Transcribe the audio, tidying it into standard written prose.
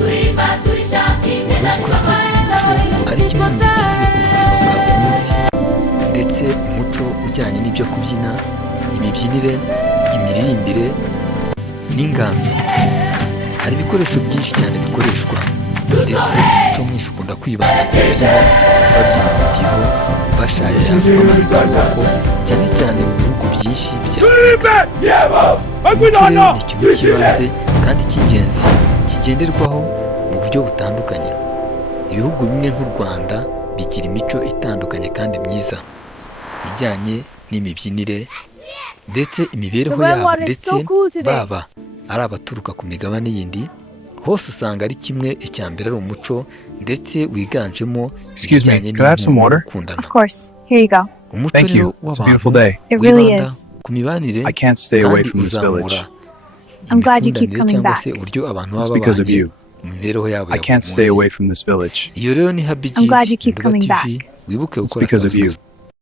Wari uzi ko se umuco ari kimwe mu bigize ubuzima bwa buri munsi, ndetse umuco ujyanye n'ibyo kubyina, imibyinire, imiririmbire n'inganzo. Hari ibikoresho byinshi cyane bikoreshwa, ndetse umuco mwinshi ukunda kwibanda ku kubyina, babyina imidiho, bashayaya, bamanika amaboko, cyane cyane mu bihugu byinshi bya Afurika. Umuco rero ni ikintu cy'ibanze kandi cy'ingenzi kigenderwaho mu buryo butandukanye. Ibihugu bimwe nk'u Rwanda bigira imico itandukanye kandi myiza ijyanye n'imibyinire ndetse imibereho yabo, ndetse baba ari abaturuka ku migabane yindi, hose usanga ari kimwe icya mbere ari umuco, ndetse wiganjemo ibijyanye n'inkunga no gukundana. Umuco rero w'abantu wibanda ku mibanire kandi uzamura imikundire cyangwa se uburyo abantu baba babanye mu mibereho yabo ya buri munsi. Iyo rero ni Habigi, Imbuga TV, wibuke gukora subscribe.